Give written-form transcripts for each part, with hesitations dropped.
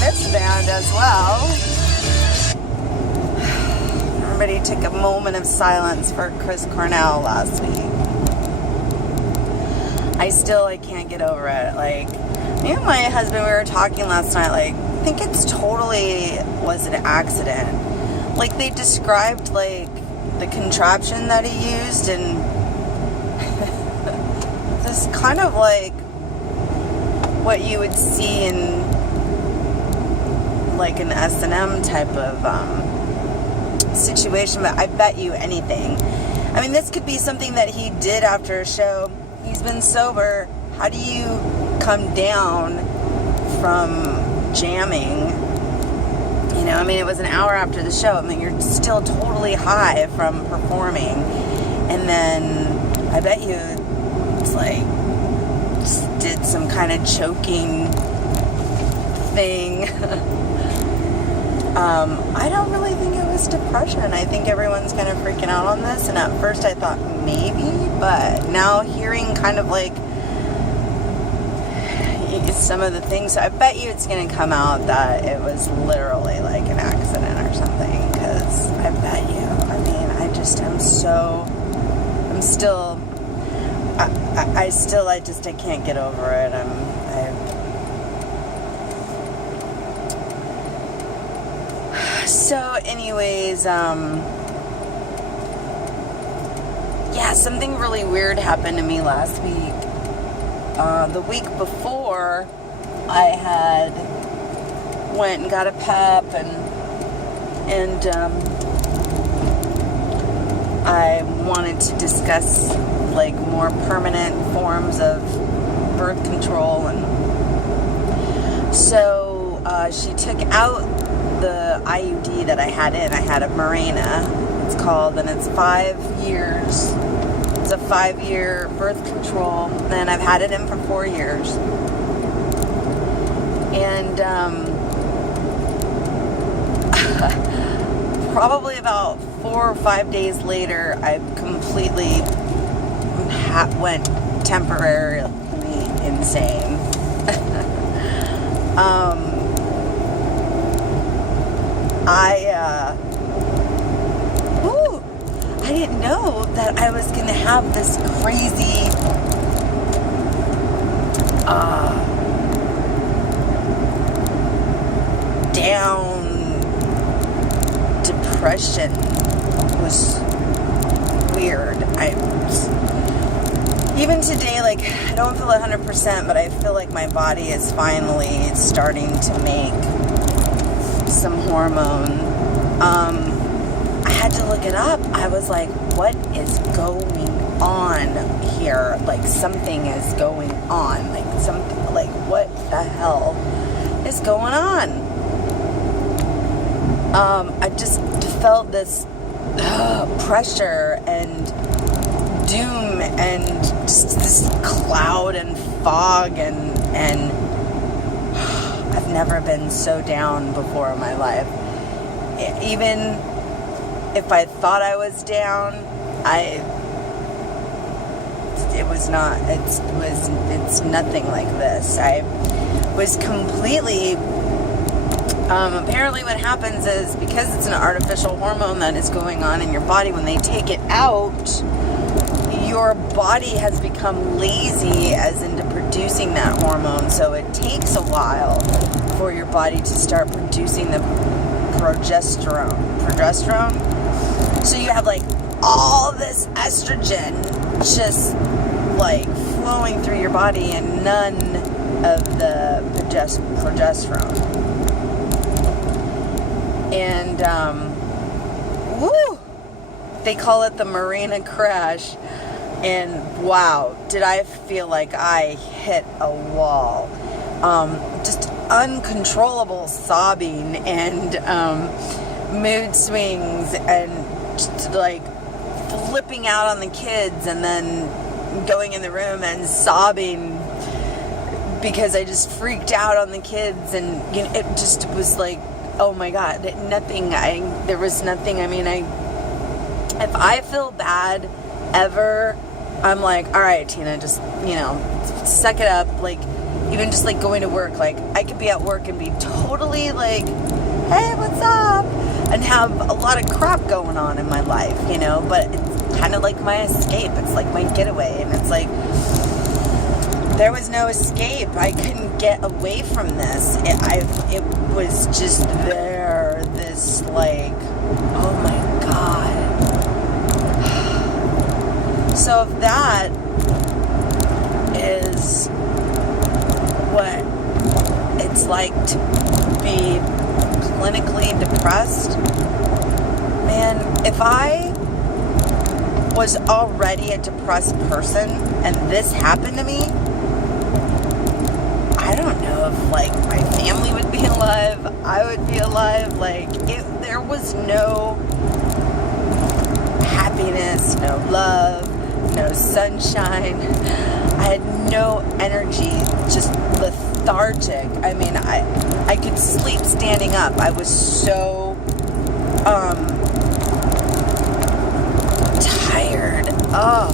this band as well. Everybody took a moment of silence for Chris Cornell last week. I can't get over it. Like, me and my husband, we were talking last night, like, I think it's totally was an accident. Like, they described, like, the contraption that he used, and this kind of like what you would see in like an S&M type of situation, but I bet you anything. I mean, this could be something that he did after a show. He's been sober. How do you come down from jamming? You know, I mean, it was an hour after the show. I mean, you're still totally high from performing. And then I bet you it's like just did some kind of choking thing. I don't really think it was depression. I think everyone's kind of freaking out on this. And at first I thought maybe, but now hearing kind of like some of the things, I bet you it's going to come out that it was literally like an accident or something, because I bet you, I mean, I just am so, I'm still, I can't get over it. So anyways, yeah, something really weird happened to me last week. The week before, I had went and got a PEP, and I wanted to discuss like more permanent forms of birth control, and so she took out the IUD that I had in. I had a Mirena, it's called, and it's 5 years. It's a 5-year birth control, and I've had it in for 4 years. And probably about 4 or 5 days later, I completely went temporarily insane. I didn't know that I was going to have this crazy down depression. It was weird. Even today, like, I don't feel 100%, but I feel like my body is finally starting to make some hormone. I had to look it up. I was like, what is going on here? Like, something is going on. Like, something, like, what the hell is going on? I just felt this pressure and doom and just this cloud and fog, and I've never been so down before in my life. Even if I thought I was down, it's nothing like this. I was completely, apparently what happens is, because it's an artificial hormone that is going on in your body, when they take it out, your body has become lazy as into producing that hormone, so it takes a while for your body to start producing the progesterone. So you have like all this estrogen just like flowing through your body and none of the progesterone. And they call it the Mirena Crash. And wow, did I feel like I hit a wall. Just uncontrollable sobbing and mood swings and just like flipping out on the kids, and then going in the room and sobbing because I just freaked out on the kids. And you know, it just was like, oh my God, there was nothing. I mean, if I feel bad ever, I'm like, all right, Tina, just, you know, suck it up. Like, even just like going to work, like I could be at work and be totally like, hey, what's up? And have a lot of crap going on in my life, you know, but it's kind of like my escape. It's like my getaway. And it's like, there was no escape. I couldn't get away from this. It was just there, this like, oh my God. So if that is what it's like to be clinically depressed, man, if I was already a depressed person and this happened to me, I don't know if like my family would be alive, I would be alive. Like there was no happiness, no love, no sunshine. I had no energy, just lethargic. I mean, I could sleep standing up. I was so tired. Oh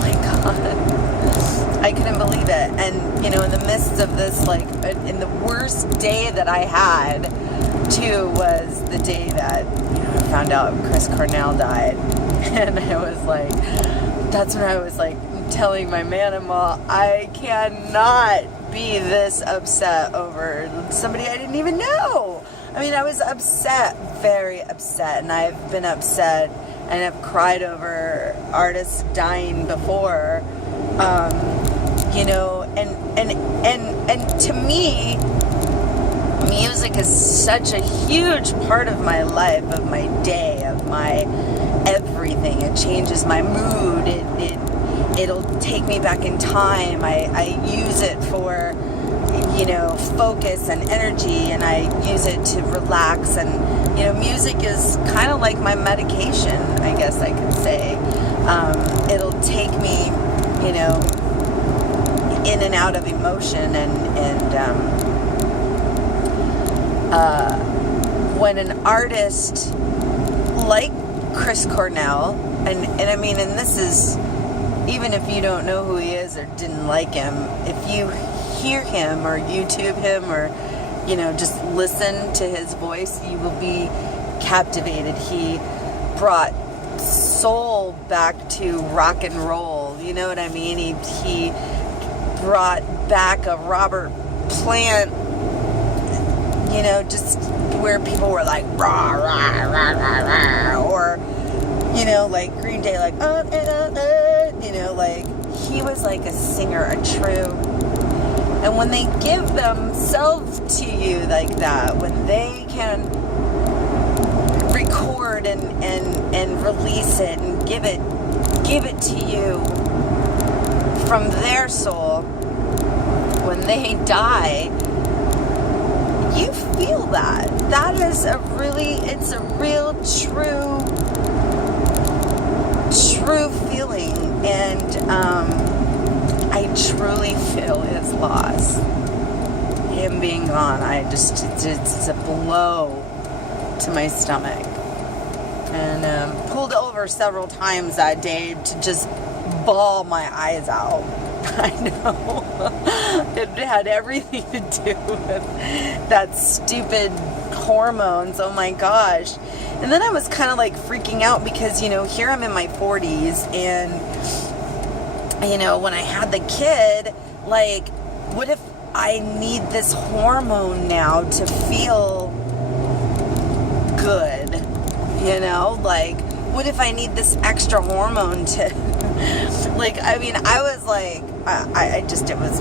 my God. I couldn't believe it. And, you know, in the midst of this, like, in the worst day that I had, too, was the day that, you know, I found out Chris Cornell died. And I was like, that's when I was like telling my man-in-law, I cannot be this upset over somebody I didn't even know. I mean, I was upset, very upset. And I've been upset and have cried over artists dying before. You know, and to me, music is such a huge part of my life, of my day, of my everything. It changes my mood. It'll take me back in time. I use it for, you know, focus and energy, and I use it to relax. And, you know, music is kind of like my medication, I guess I could say. It'll take me, you know, in and out of emotion, and when an artist like Chris Cornell, and I mean, and this is, even if you don't know who he is or didn't like him, if you hear him or YouTube him or, you know, just listen to his voice, you will be captivated. He brought soul back to rock and roll, you know what I mean? He brought back a Robert Plant, you know, just where people were like rah rah rah rah rah, or, you know, like Green Day, like you know, like he was like a singer, a true. And when they give themselves to you like that, when they can record and release it and give it to you from their soul, when they die, you feel that. That is it's a real true feeling. And I truly feel his loss. Him being gone, it's a blow to my stomach. And pulled over several times that day to just bawl my eyes out. I know. It had everything to do with that stupid hormones. Oh my gosh. And then I was kind of like freaking out because, you know, here I'm in my 40s, and, you know, when I had the kid, like, what if I need this hormone now to feel good? You know, like, what if I need this extra hormone to, like, I mean, I was like, it was,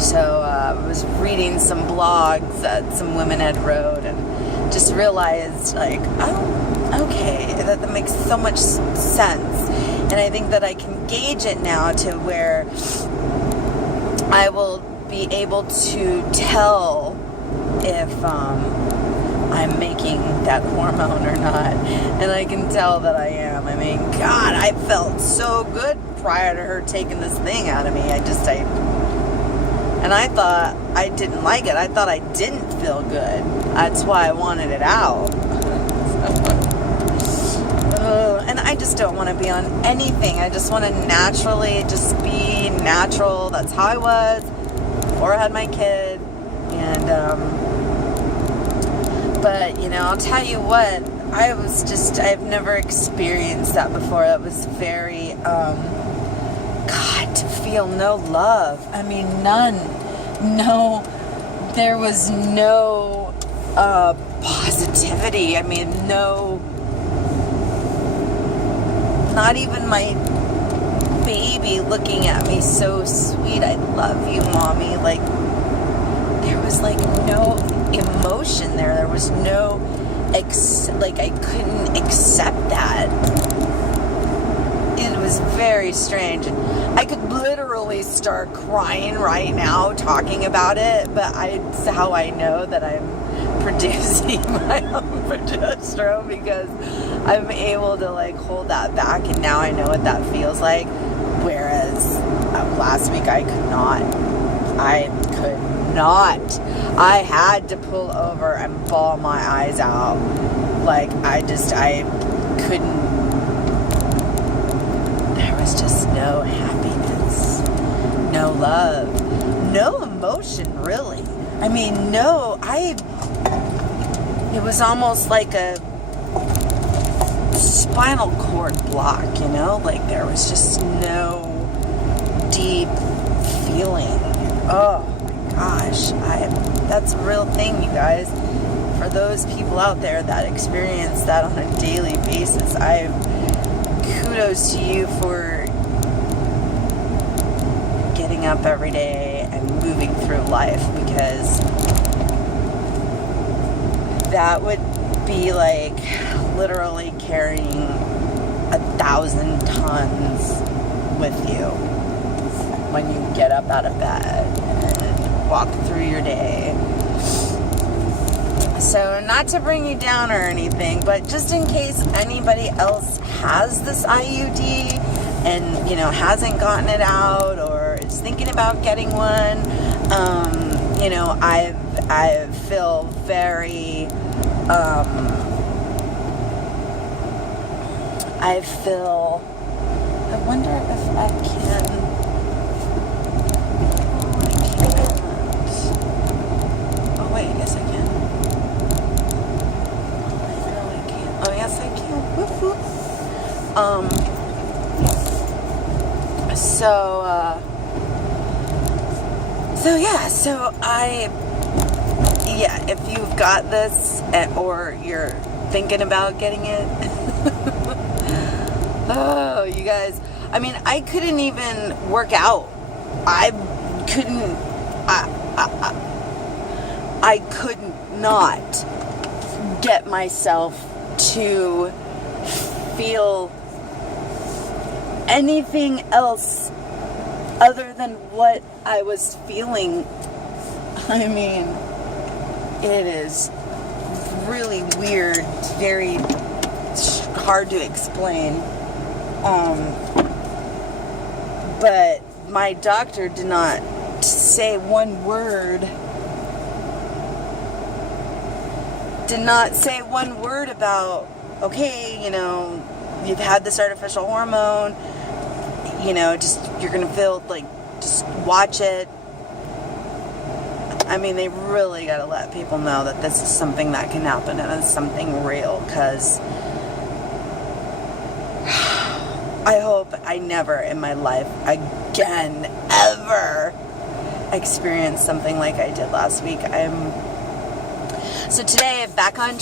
so I was reading some blogs that some women had wrote, and just realized, like, oh, okay, that makes so much sense. And I think that I can gauge it now to where I will be able to tell if I'm making that hormone or not. And I can tell that I am. I mean, God, I felt so good prior to her taking this thing out of me. And I thought I didn't like it. I thought I didn't feel good. That's why I wanted it out. And I just don't want to be on anything. I just want to naturally just be natural. That's how I was before I had my kid. And, but, you know, I'll tell you what, I've never experienced that before. That was very, God, to feel no love. I mean, none. No, there was no positivity. I mean, no, not even my baby looking at me so sweet. I love you, Mommy. Like, there was like no emotion there. There was no, I couldn't accept that. It was very strange. And I could literally start crying right now talking about it, but it's how I know that I'm producing my own progesterone, because I'm able to like hold that back, and now I know what that feels like. Whereas last week I could not. I had to pull over and bawl my eyes out. Like, I couldn't. There was just no happiness, no love, no emotion, really. I mean, it was almost like a spinal cord block, you know? Like, there was just no deep feeling. Oh my gosh, that's a real thing, you guys. For those people out there that experience that on a daily basis, kudos to you for getting up every day and moving through life, because that would be like literally carrying 1,000 tons with you when you get up out of bed and walk through your day. So, not to bring you down or anything, but just in case anybody else has this IUD and, you know, hasn't gotten it out or is thinking about getting one, you know, I feel very, I wonder if I can, oh wait, yes I can. Oh, yes, I can. Woof, woof. If you've got this or you're thinking about getting it, oh, you guys, I mean, I couldn't even work out. I could not get myself to feel anything else other than what I was feeling. I mean, it is really weird, very hard to explain. But my doctor did not say one word. Did not say one word about, okay, you know, you've had this artificial hormone, you know, just, you're going to feel like, just watch it. I mean, they really got to let people know that this is something that can happen and it's something real, because I hope I never in my life again, ever, experience something like I did last week. So today, back on